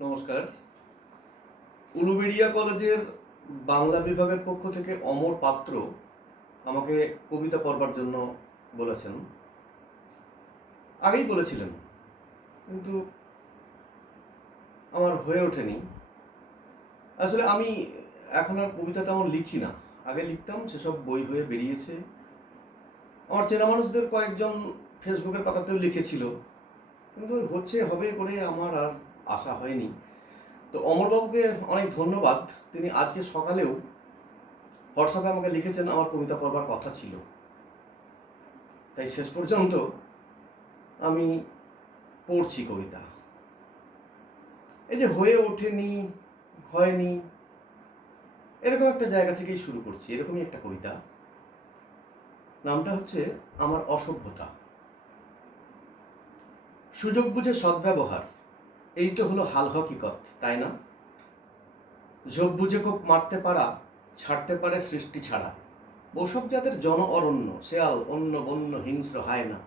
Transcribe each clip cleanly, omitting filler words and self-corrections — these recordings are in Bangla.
নমস্কার। উলুবেড়িয়া কলেজের বাংলা বিভাগের পক্ষ থেকে অমর পাত্র আমাকে কবিতা পড়বার জন্য বলেছেন। আগেই বলেছিলেন, কিন্তু আমার হয়ে ওঠেনি। আসলে আমি এখন আর কবিতা তেমন লিখি না। আগে লিখতাম, সেসব বই হয়ে বেরিয়েছে। আমার চেনা মানুষদের কয়েকজন ফেসবুকের পাতাতেও লিখেছিল, কিন্তু হবে করে আমার আর আশা হয়নি। তো অমরবাবুকে অনেক ধন্যবাদ। তিনি আজকে সকালেও হোয়াটসঅ্যাপে আমাকে লিখেছেন আমার কবিতা পড়বার কথা ছিল। তাই শেষ পর্যন্ত আমি পড়ছি কবিতা। এই যে হয়ে ওঠেনি, হয়নি, এরকম একটা জায়গা থেকেই শুরু করছি। এরকমই একটা কবিতা। নামটা হচ্ছে আমার অসভ্যতা। সুযোগ বুঝে সদ্ব্যবহার, এই তো হলো হাল হকিকত, তাই না? ঝোপ বুঝে কোপ মারতে পারা, ছাড়তে পারে সৃষ্টি ছাড়া। ওসব জাতের জন অরণ্য, শেয়াল, অন্য বন্য হিংস্র হয় না।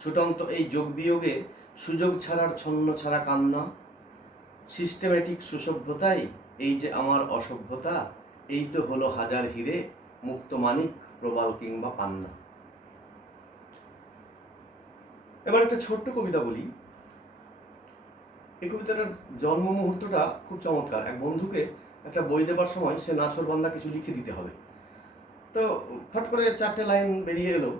ছুটন্ত এই যোগ বিয়োগে সুযোগ ছাড়ার ছন্ন ছাড়া কান্না। সিস্টেমেটিক সুসভ্যতাই এই যে আমার অসভ্যতা, এই তো হলো হাজার হিরে, মুক্ত মানিক, প্রবাল কিংবা পান্না। এবার একটা ছোট্ট কবিতা বলি। এই কবিতাটার জন্ম মুহূর্তটা খুব চমৎকার। এক বন্ধুকে একটা বই দেবার সময় সে নাছোড়বান্দা কিছু লিখে দিতে হবে। তো ফট করে 4টে লাইন বেরিয়ে এলো।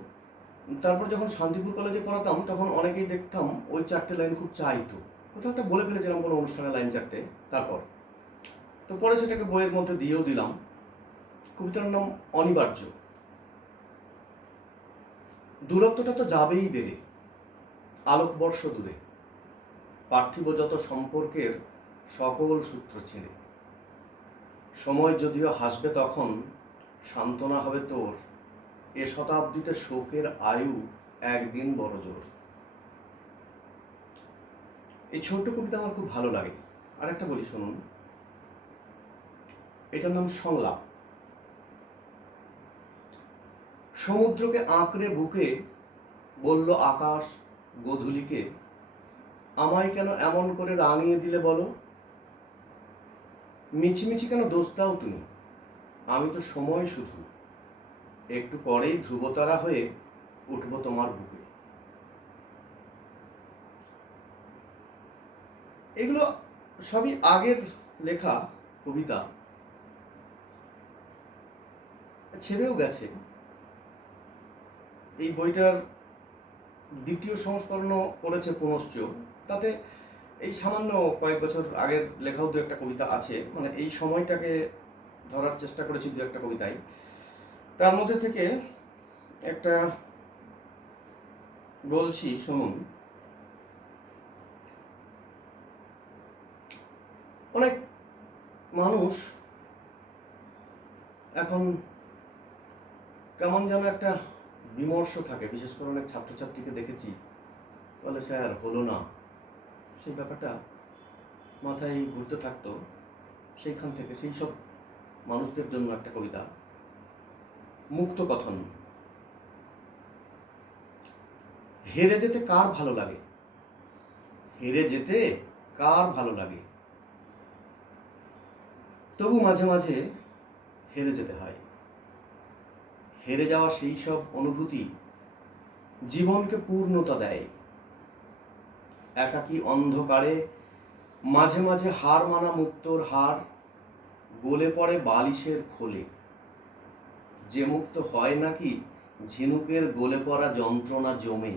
তারপর যখন শান্তিপুর কলেজে পড়াতাম তখন অনেকেই দেখতাম ওই 4টে লাইন খুব চাইতো। কোথাও একটা বলে ফেলেছিলাম কোনো অনুষ্ঠানে লাইন 4টে, তারপর তো পরে সেটাকে বইয়ের মধ্যে দিয়েও দিলাম। কবিতার নাম অনিবার্য। দূরত্বটা তো যাবেই বেড়ে, আলোকবর্ষ দূরে, পার্থিব যত সম্পর্কের সকল সূত্র ছেড়ে। সময় যদিও হাসবে তখন, সান্ত্বনা হবে তোর, এ শতাব্দীতে শোকের আয়ু একদিন বড় জোর। এই ছোট্ট কবিতা আমার খুব ভালো লাগে। আরেকটা বলি, শুনুন। এটার নাম সংলাপ। সমুদ্রকে আঁকড়ে বুকে বলল আকাশ গোধূলিকে, আমায় কেন এমন করে রাঙিয়ে দিলে বলো? মিছিমিছি কেন দোষ দাও তুমি? আমি তো সময় শুধু, একটু পরেই ধ্রুবতারা হয়ে উঠবো তোমার বুকে। এগুলো সবই আগের লেখা কবিতা, ছেড়েও গেছে। এই বইটার দ্বিতীয় সংস্করণও করেছে পুনশ্চ। তাতে এই সামান্য কয়েক বছর আগের লেখাও দু একটা কবিতা আছে, মানে এই সময়টাকে ধরার চেষ্টা করেছি দু একটা কবিতায়। তার মধ্যে থেকে একটা বলছি, শুনুন। অনেক মানুষ এখন কেমন যেন একটা বিমর্ষ থাকে, বিশেষ করে অনেক ছাত্রছাত্রীকে দেখেছি, বলে স্যার হলো না। সেই ব্যাপারটা মাথায় ঘুরতে থাকতো। সেইখান থেকে সেই সব মানুষদের জন্য একটা কবিতা, মুক্ত কথন। হেরে যেতে কার ভালো লাগে? হেরে যেতে কার ভালো লাগে? তবু মাঝে মাঝে হেরে যেতে হয়। হেরে যাওয়া সেই সব অনুভূতি জীবনকে পূর্ণতা দেয়। একাকী অন্ধকারে মাঝে মাঝে হার মানা মুক্তর হার গলে পড়ে বালিশের খোলে। যে মুক্ত হয় নাকি ঝিনুকের গলে পড়া যন্ত্রণা জমে।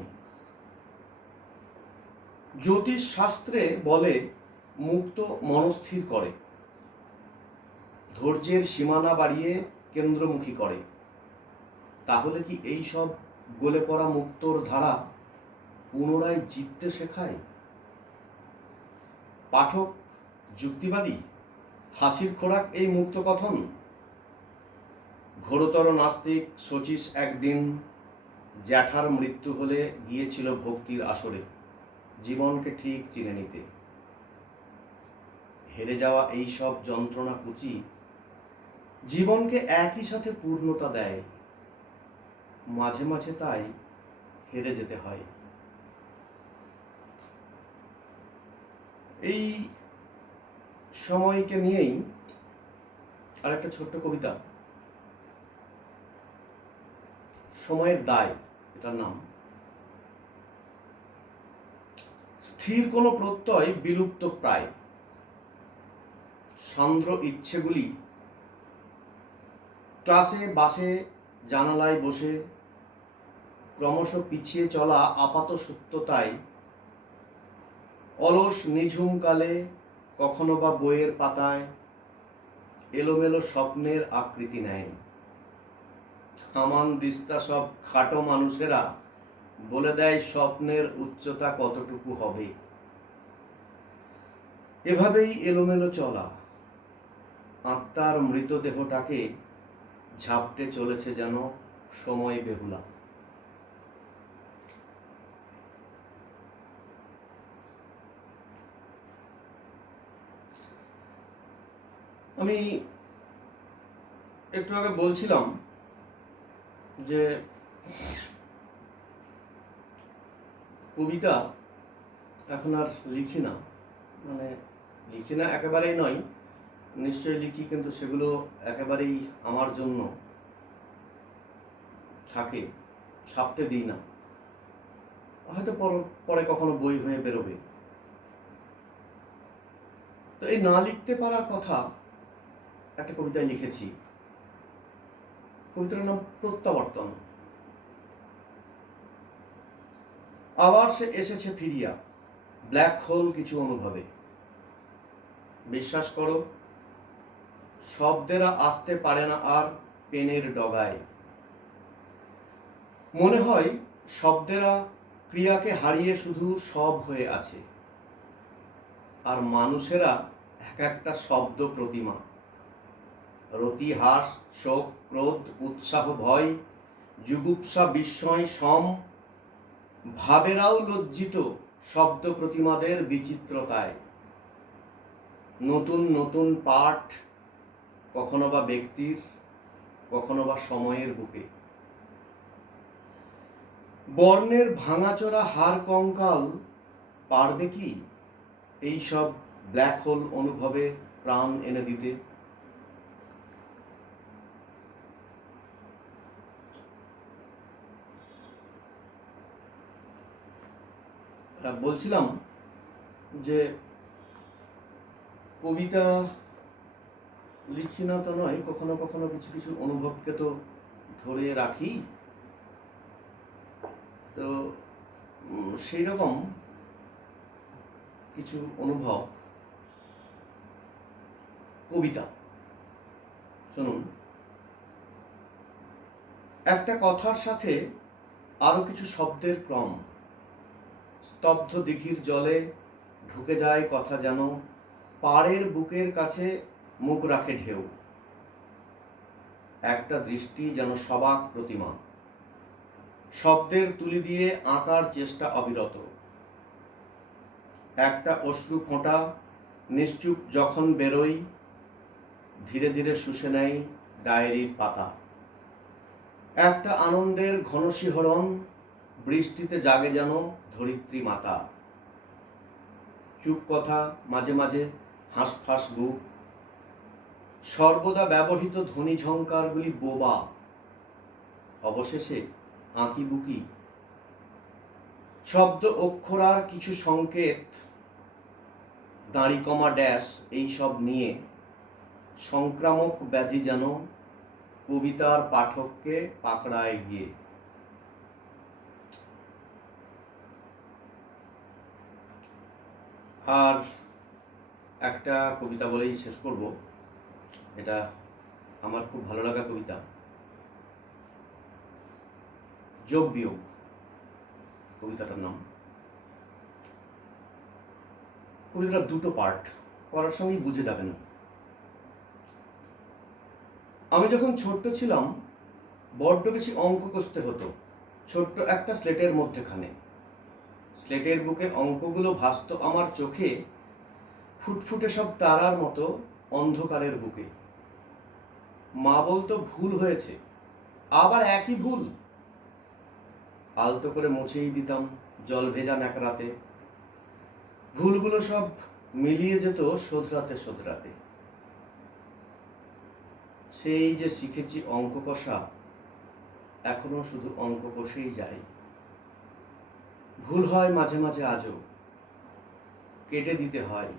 জ্যোতিষ শাস্ত্রে বলে মুক্ত মনস্থির করে, ধৈর্যের সীমানা বাড়িয়ে কেন্দ্রমুখী করে। তাহলে কি এই সব গলে পড়া মুক্তর ধারা পুনরায় জিততে শেখায়? পাঠক যুক্তিবাদী, হাসির খোরাক এই মুক্ত কথন। ঘোরতর নাস্তিক শচীশ একদিন জ্যাঠার মৃত্যু হলে গিয়েছিল ভক্তির আসরে জীবনকে ঠিক চিনে নিতে। হেরে যাওয়া এই সব যন্ত্রণা কুচি জীবনকে একই সাথে পূর্ণতা দেয়। মাঝে মাঝে তাই হেরে যেতে হয়। এই সময়কে নিয়েই আর একটা ছোট্ট কবিতা, সময়ের দায় এটার নাম। স্থির কোনো প্রত্যয় বিলুপ্ত প্রায়, সান্দ্র ইচ্ছেগুলি ক্লাসে বাসে জানালায় বসে ক্রমশ পিছিয়ে চলা আপাত সত্যতায় অলস নিঝুম কালে কখনো বা বইয়ের পাতায় এলোমেলো স্বপ্নের আকৃতি নেয়। হামান দিস্তা সব খাটো মানুষেরা বলে দেয় স্বপ্নের উচ্চতা কতটুকু হবে। এভাবেই এলোমেলো চলা আত্মার মৃতদেহটাকে ঝাপটে চলেছে যেন সময় বেহুলা। আমি একটু আগে বলছিলাম যে কবিতা এখন আর লিখি না, মানে লিখি না একেবারেই নয়, নিশ্চয়ই লিখি, কিন্তু সেগুলো একেবারেই আমার জন্য থাকে, ছাপতে দিই না, হয়তো পরে কখনো বই হয়ে বেরোবে। তো এই না লিখতে পারার কথা একটা কবিতায় লিখেছি। কবিতার নাম প্রত্যাবর্তন। আবার সে এসেছে ফিরিয়া, ব্ল্যাক হোল কিছু অনুভবে। বিশ্বাস করো, শব্দেরা আসতে পারে না আর পেনের ডগায়। মনে হয় শব্দেরা ক্রিয়াকে হারিয়ে শুধু সব হয়ে আছে, আর মানুষেরা এক একটা শব্দ প্রতিমা। রতি, হাস, শোক, ক্রোধ, উৎসাহ, ভয়, জুগুপ্সা, বিস্ময়, সম ভাবেরাও লজ্জিত শব্দ প্রতিমাদের বিচিত্রতায়। নতুন নতুন পাঠ, কখনো বা ব্যক্তির, কখনো বা সময়ের বুকে। বর্ণের ভাঙাচোরা হাড় কঙ্কাল পারবে কি এইসব ব্ল্যাক হোল অনুভবে প্রাণ এনে দিতে? বলছিলাম যে কবিতা লিখি না তো নয়, কখনো কখনো কিছু কিছু অনুভবকে তো ধরে রাখি। তো সেই রকম কিছু অনুভব, কবিতা শুনুন। একটা কথার সাথে আরো কিছু শব্দের ক্রম, স্তব্ধ দিঘির জলে ঢুকে যায় কথা যেন পাড়ের বুকের কাছে মুখ রাখে ঢেউ। একটা দৃষ্টি যেন সবাক প্রতিমা, শব্দের তুলি দিয়ে আঁকার চেষ্টা অবিরত। একটা অশ্রু ফোঁটা নিশ্চুপ যখন বেরোই, ধীরে ধীরে শুষে নেয় ডায়েরির পাতা। একটা আনন্দের ঘন শিহরণ বৃষ্টিতে জাগে যেন ধরিত্রী মাতা। চুপ কথা, মাঝে মাঝে হাঁসফাঁস বুক, সর্বদা ব্যবহৃত ধ্বনি ঝংকারগুলি বোবা, অবশেষে আঁকি বুকি। শব্দ অক্ষরার কিছু সংকেত, দাঁড়ি কমা ড্যাশ, এইসব নিয়ে সংক্রামক ব্যাধি যেন কবিতার পাঠককে পাকড়ায় গিয়ে। আর একটা কবিতা বলেই শেষ করব, এটা আমার খুব ভালো লাগা কবিতা, যোগ বিয়োগ কবিতাটার নাম। কবিতাটা দুটো পার্ট, পড়ার সঙ্গেই বুঝে যাবেন। আমি যখন ছোট্ট ছিলাম বড্ড বেশি অঙ্ক কষতে হতো ছোট্ট একটা স্লেটের মধ্যেখানে। স্লেটের বুকে অঙ্কগুলো ভাসত আমার চোখে ফুটফুটে সব তারার মতো অন্ধকারের বুকে। মা বলতো ভুল হয়েছে, আবার একই ভুল। আলতো করে মুছেই দিতাম জল ভেজা ন্যাকড়াতে। ভুলগুলো সব মিলিয়ে যেত শোধরাতে শোধরাতে। সেই যে শিখেছি অঙ্ক কষা, এখনো শুধু অঙ্ক কষেই যাই। ভুল হয় মাঝে মাঝে আজও, কেটে দিতে হয়।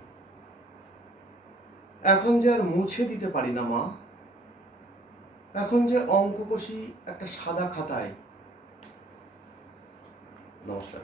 এখন যে আর মুছে দিতে পারি না মা, এখন যে অঙ্ক কষি একটা সাদা খাতায়। নমস্কার।